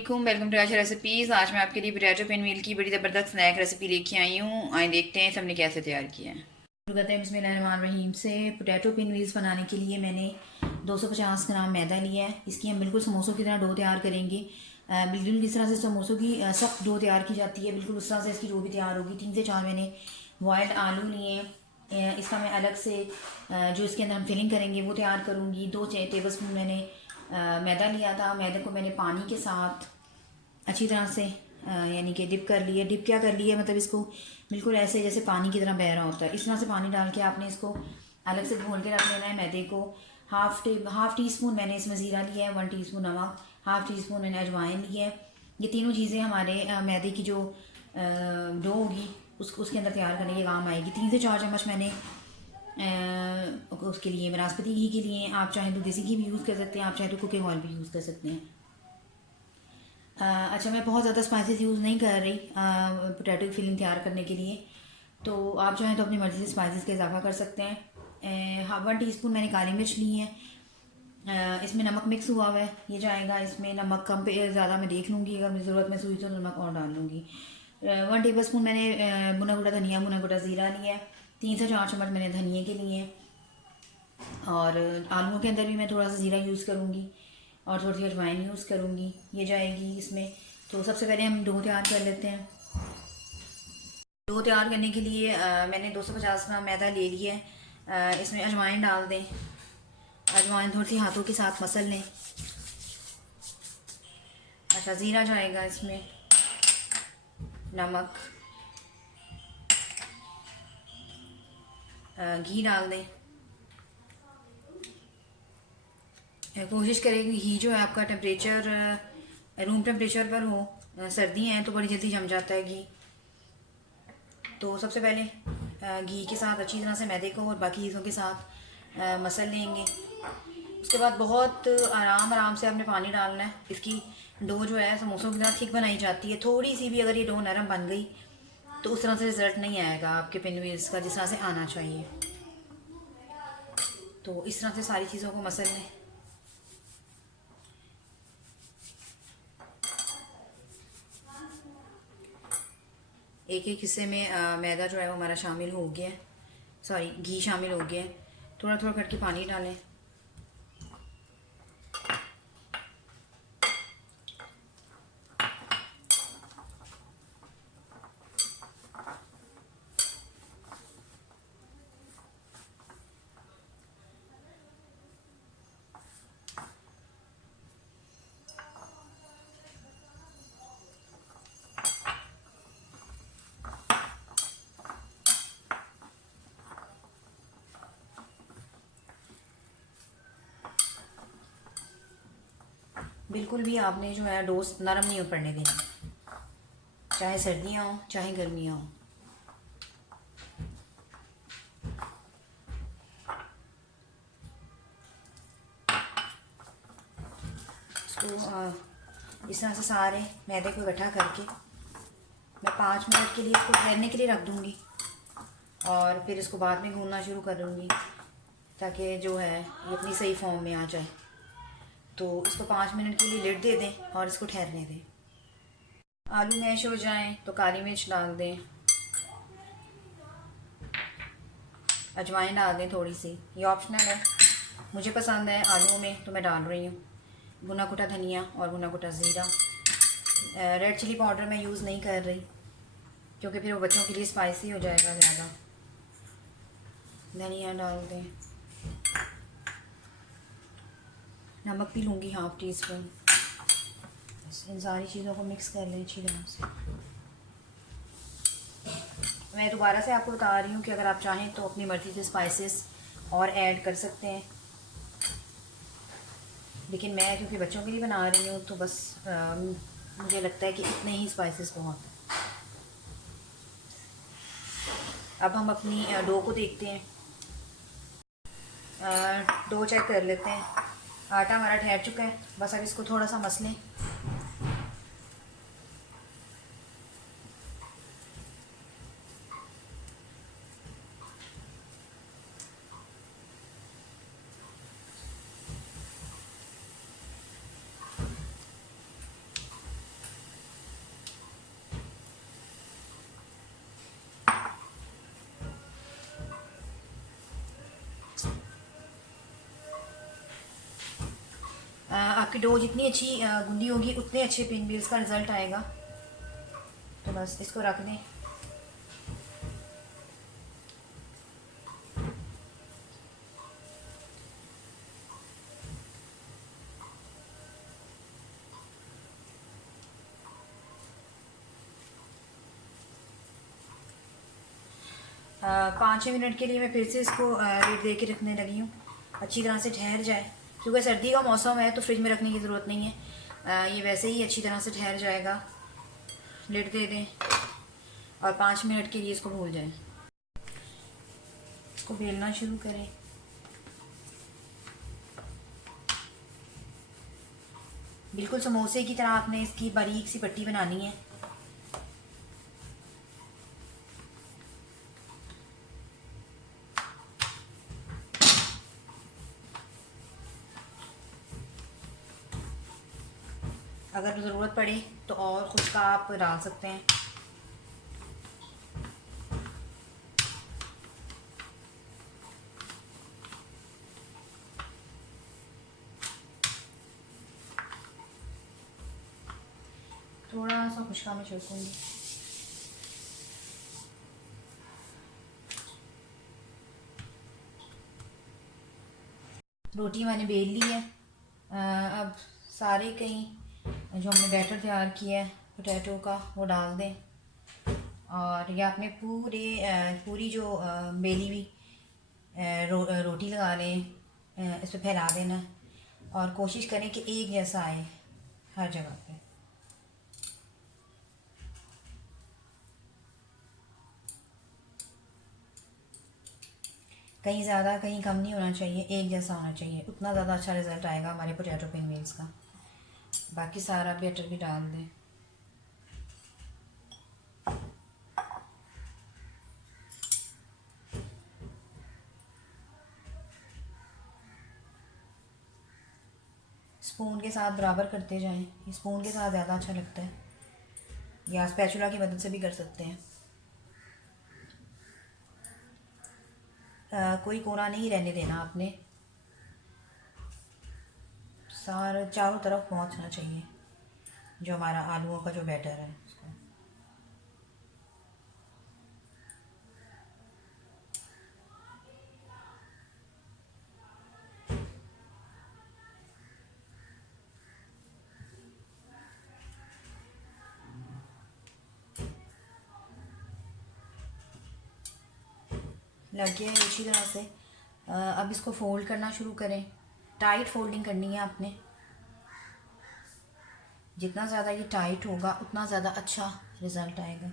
Welcome to Asha recipes. आज मैं आपके लिए पोटैटो पिन मील की बड़ी ज़बरदस्त स्नैक रेसिपी लेके आई हूँ। आइए देखते हैं हमने कैसे तैयार किया है। शुरू करते हैं बिस्मिल्लाहिर्रहमानिर्रहीम से। पोटैटो पिन मील्स बनाने के लिए मैंने 250 ग्राम मैदा लिया है। इसकी हम बिल्कुल समोसों की तरह डो तैयार करेंगे। बिल्कुल जिस तरह से समोसों की सख्त डो तैयार की जाती है, बिल्कुल उस तरह से इसकी डो भी तैयार होगी। 3 से 4 मैंने बॉयल्ड आलू लिए। इसका मैं अलग से जो इसके अंदर हम फिलिंग करेंगे वो तैयार करूँगी। 2 टेबल स्पून मैंने मैदा लिया था। मैदे को मैंने पानी के साथ अच्छी तरह से यानी कि डिप कर लिए। डिप क्या कर लिए, मतलब इसको बिल्कुल ऐसे जैसे पानी की तरह बह रहा होता है, इस तरह से पानी डाल के आपने इसको अलग से घोल के रख लेना है मैदे को। हाफ टी स्पून मैंने इसमें ज़ीरा लिया है, 1 टीस्पून नमक, हाफ टी स्पून मैंने अजवाइन ली है। ये तीनों चीज़ें हमारे मैदे की जो डो होगी उसके अंदर तैयार करने के काम आएगी। 3 से 4 चम्मच मैंने उसके लिए वनस्पति घी के लिए, आप चाहें तो देसी घी भी यूज़ कर सकते हैं, आप चाहें तो कुकिंग ऑयल भी यूज़ कर सकते हैं। अच्छा, मैं बहुत ज़्यादा स्पाइसेस यूज़ नहीं कर रही पोटैटो की फिलिंग तैयार करने के लिए, तो आप चाहें तो अपनी मर्ज़ी से स्पाइसेस का इजाफा कर सकते हैं। हाँ, 1 टीस्पून मैंने काली मिर्च ली है। इसमें नमक मिक्स हुआ हुआ है, ये जाएगा। इसमें नमक कम पे ज़्यादा मैं देख लूँगी, अगर मुझे ज़रूरत महसूस हुई तो नमक और डाल लूँगी। 1 टेबल स्पून मैंने भुना कुटा धनिया, भुना कुटा ज़ीरा लिया है। 3 से 4 चम्मच मैंने धनिए के लिए। और आलूओं के अंदर भी मैं थोड़ा सा ज़ीरा यूज़ करूँगी और थोड़ी सी अजवाइन यूज़ करूँगी, ये जाएगी इसमें। तो सबसे पहले हम डो तैयार कर लेते हैं। डो तैयार करने के लिए मैंने 250 ग्राम मैदा ले लिया है। इसमें अजवाइन डाल दें। अजवाइन थोड़ी सी हाथों के साथ मसल लें। अच्छा, ज़ीरा जाएगा इसमें, नमक, घी डाल दें। कोशिश करें कि घी जो है आपका टेम्परेचर रूम टेम्परेचर पर हो। सर्दियाँ हैं तो बड़ी जल्दी जम जाता है घी। तो सबसे पहले घी के साथ अच्छी तरह से मैदे को और बाकी चीज़ों के साथ मसल लेंगे। उसके बाद बहुत आराम से आपने पानी डालना है। इसकी डो जो है समोसों की तरह थिक बनाई जाती है। थोड़ी सी भी अगर ये डो नरम बन गई तो उस तरह से रिजल्ट नहीं आएगा आपके पिनव्हील्स का जिस तरह से आना चाहिए। तो इस तरह से सारी चीज़ों को मसल लें। एक एक हिस्से में मैदा जो है वो हमारा शामिल हो गया है, सॉरी घी शामिल हो गया है। थोड़ा थोड़ा करके पानी डालें। बिल्कुल भी आपने जो है डो नरम नहीं पड़ने देना, चाहे सर्दियाँ हों चाहे गर्मियाँ हों। इसको इस तरह से सारे मैदे को इकट्ठा करके मैं 5 मिनट के लिए इसको ठहरने के लिए रख दूँगी और फिर इसको बाद में गूंदना शुरू कर दूँगी ताकि जो है ये अपनी सही फॉर्म में आ जाए। तो इसको 5 मिनट के लिए लिड दे दें और इसको ठहरने दें। आलू मैश हो जाएं तो काली मिर्च डाल दें, अजवाइन डाल दें थोड़ी सी, ये ऑप्शनल है। मुझे पसंद है आलूओं में तो मैं डाल रही हूँ। भुना कुटा धनिया और भुना कुटा ज़ीरा। रेड चिली पाउडर मैं यूज़ नहीं कर रही क्योंकि फिर वो बच्चों के लिए स्पाइसी हो जाएगा ज़्यादा। धनिया डाल दें, नमक भी लूँगी हाफ टी स्पून। इन सारी चीज़ों को मिक्स कर लें अच्छी तरह से। मैं दोबारा से आपको बता रही हूँ कि अगर आप चाहें तो अपनी मर्ज़ी से स्पाइसेस और ऐड कर सकते हैं, लेकिन मैं क्योंकि बच्चों के लिए बना रही हूँ तो बस मुझे लगता है कि इतने ही स्पाइसेस बहुत हैं। अब हम अपनी डो को देखते हैं। डो चेक कर लेते हैं। आटा हमारा ठहर चुका है, बस अब इसको थोड़ा सा मसलें। आपकी डो जितनी अच्छी गूंदी होगी उतने अच्छे पिन व्हील्स का रिज़ल्ट आएगा। तो बस इसको रख दें। 5-6 मिनट के लिए मैं फिर से इसको रेट दे के रखने लगी हूँ, अच्छी तरह से ठहर जाए। क्योंकि सर्दी का मौसम है तो फ्रिज में रखने की ज़रूरत नहीं है, ये वैसे ही अच्छी तरह से ठहर जाएगा। लिड दे दें और 5 मिनट के लिए इसको भूल जाएं। इसको बेलना शुरू करें। बिल्कुल समोसे की तरह आपने इसकी बारीक सी पट्टी बनानी है। अगर ज़रूरत पड़े तो और कुछ का आप डाल सकते हैं। थोड़ा सा खुशका में छिड़कूँगी। रोटी मैंने बेल ली है। अब सारे कहीं जो हमने बैटर तैयार किया है पोटैटो का वो डाल दें और ये आपने पूरी जो बेली हुई रोटी लगा लें, इस पर फैला देना और कोशिश करें कि एक जैसा आए हर जगह पे। कहीं ज़्यादा कहीं कम नहीं होना चाहिए, एक जैसा होना चाहिए, उतना ज़्यादा अच्छा रिज़ल्ट आएगा हमारे पोटैटो पिन व्हील्स का। बाकी सारा बैटर भी डाल दें। स्पून के साथ बराबर करते जाएं, स्पून के साथ ज़्यादा अच्छा लगता है, या स्पैचुला की मदद से भी कर सकते हैं। कोई कोना नहीं रहने देना आपने, सारे चारों तरफ पहुंचना चाहिए जो हमारा आलूओं का जो बैटर है उसका। लग गया है अच्छी तरह से। अब इसको फोल्ड करना शुरू करें। टाइट फोल्डिंग करनी है आपने, जितना ज़्यादा ये टाइट होगा उतना ज़्यादा अच्छा रिज़ल्ट आएगा।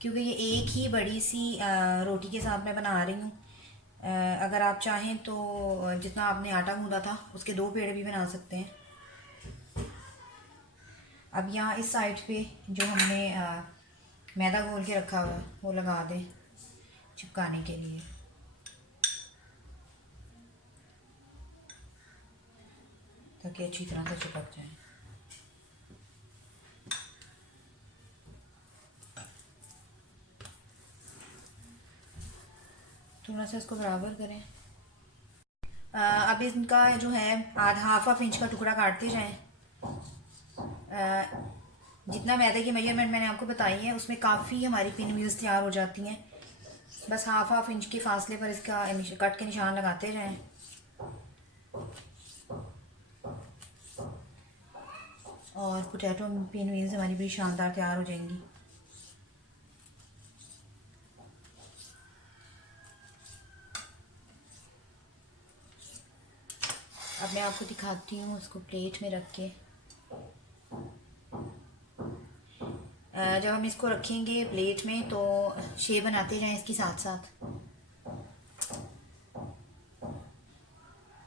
क्योंकि ये एक ही बड़ी सी रोटी के साथ मैं बना रही हूँ। अगर आप चाहें तो जितना आपने आटा गूंदा था उसके 2 पेड़ भी बना सकते हैं। अब यहाँ इस साइड पे जो हमने मैदा घोल के रखा हुआ है वो लगा दें चिपकाने के लिए। ताकि अच्छी तरह से चिपक जाए। थोड़ा सा इसको बराबर करें। अब इनका जो है हाफ इंच का टुकड़ा काटते जाएं। जितना मैदे की मेजरमेंट मैंने आपको बताई है उसमें काफ़ी हमारी पिन व्हील्स तैयार हो जाती हैं। बस हाफ इंच के फासले पर इसका कट के निशान लगाते जाएं। और पोटैटो पिन व्हील्स हमारी बड़ी शानदार तैयार हो जाएंगी। अब मैं आपको दिखाती हूँ उसको प्लेट में रख के। जब हम इसको रखेंगे प्लेट में तो शेप बनाते जाएं इसकी साथ साथ,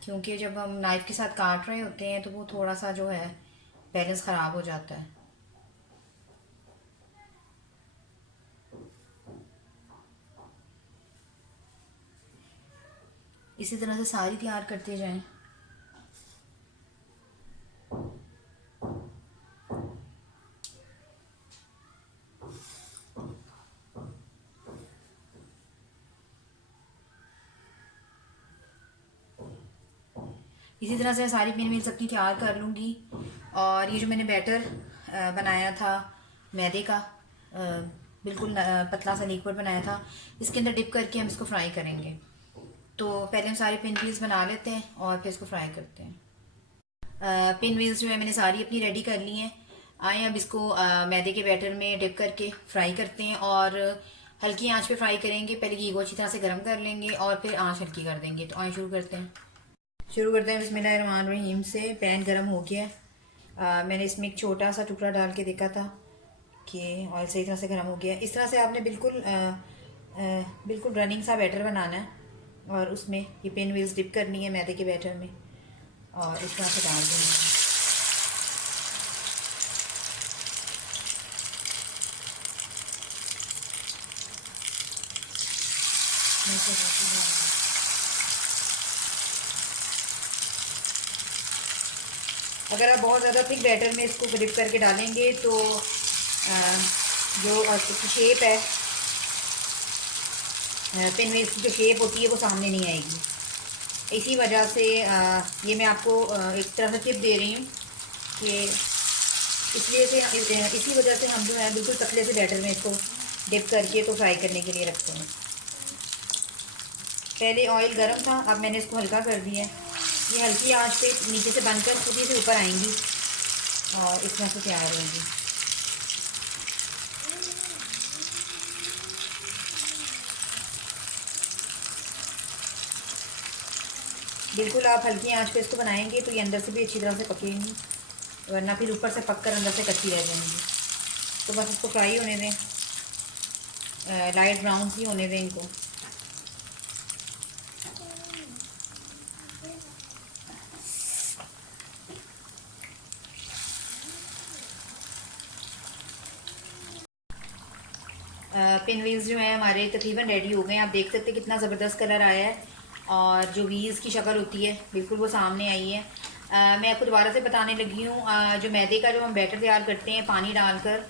क्योंकि जब हम नाइफ़ के साथ काट रहे होते हैं तो वो थोड़ा सा जो है बैलेंस ख़राब हो जाता है। इसी तरह से सारी तैयार करते जाएं। इसी तरह से मैं सारी पिन व्हील्स अपनी तैयार कर लूँगी। और ये जो मैंने बैटर बनाया था मैदे का, बिल्कुल पतला सा लिक्विड बनाया था, इसके अंदर डिप करके हम इसको फ्राई करेंगे। तो पहले हम सारे पिन व्हील्स बना लेते हैं और फिर इसको फ्राई करते हैं। पिन व्हील्स जो है मैंने सारी अपनी रेडी कर ली हैं। आए अब इसको मैदे के बैटर में डिप करके फ्राई करते हैं और हल्की आंच पे फ्राई करेंगे। पहले घी को अच्छी तरह से गर्म कर लेंगे और फिर आंच हल्की कर देंगे। तो आए शुरू करते हैं बिस्मिल्लाहिर्रहमानिर्रहीम से। पैन गर्म हो गया है। मैंने इसमें एक छोटा सा टुकड़ा डाल के देखा था कि ऑयल सही तरह से गर्म हो गया। इस तरह से आपने बिल्कुल रनिंग सा बैटर बनाना है और उसमें ये पिन व्हील्स डिप करनी है मैदे के बैटर में और इस तरह से डाल देंगे। अगर आप बहुत ज़्यादा थिक बैटर में इसको डिप करके डालेंगे तो जो इसकी शेप है, पिन व्हील्स की जो शेप होती है वो सामने नहीं आएगी। इसी वजह से ये मैं आपको एक तरह से टिप दे रही हूँ कि इसी वजह से हम जो है बिल्कुल पतले से बैटर में इसको डिप करके तो फ्राई करने के लिए रखते हैं। पहले ऑयल गर्म था, अब मैंने इसको हल्का कर दिया है। ये हल्की आंच पे नीचे से बनकर खुद ही से ऊपर आएंगी और इस तरह से तैयार होंगी। बिल्कुल आप हल्की आंच पे इसको बनाएंगे तो ये अंदर से भी अच्छी तरह से पकेंगी, वरना फिर ऊपर से पककर अंदर से कच्ची रह जाएंगी। तो बस इसको फ्राई होने दें, लाइट ब्राउन सी होने दें इनको। पिन व्हील्स जो हैं हमारे तकरीबन रेडी हो गए हैं। आप देख सकते हैं कितना ज़बरदस्त कलर आया है और जो व्हील्स की शक्ल होती है बिल्कुल वो सामने आई है। मैं आपको दोबारा से बताने लगी हूँ, जो मैदे का जो हम बैटर तैयार करते हैं पानी डालकर,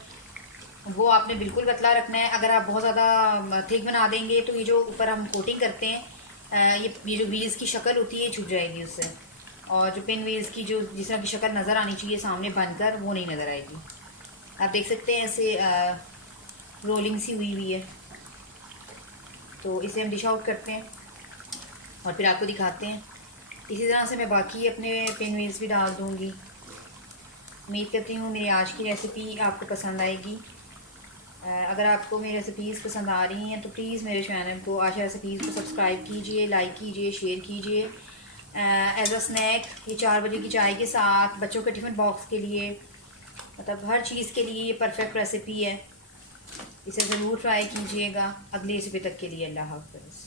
वो आपने बिल्कुल पतला रखना है। अगर आप बहुत ज़्यादा थिक बना देंगे तो ये जो ऊपर हम कोटिंग करते हैं, ये जो व्हील्स की शक्ल होती है छूट जाएगी उससे, और जो पिन व्हील्स की जो जिस तरह की शक्ल नज़र आनी चाहिए सामने बनकर, वो नहीं नज़र आएगी। आप देख सकते हैं ऐसे रोलिंग सी हुई हुई है। तो इसे हम डिश आउट करते हैं और फिर आपको दिखाते हैं। इसी तरह से मैं बाकी अपने पिन व्हील्स भी डाल दूँगी। उम्मीद करती हूँ मेरी आज की रेसिपी आपको पसंद आएगी। अगर आपको मेरी रेसिपीज़ पसंद आ रही हैं तो प्लीज़ मेरे चैनल को आशा रेसिपीज़ को सब्सक्राइब कीजिए, लाइक कीजिए, शेयर कीजिए। एज अ स्नैक ये 4 बजे की चाय के साथ, बच्चों के टिफ़िन बॉक्स के लिए, मतलब हर चीज़ के लिए ये परफेक्ट रेसिपी है। इसे ज़रूर ट्राई कीजिएगा। अगली रेसिपी तक के लिए अल्लाह हाफ़िज़।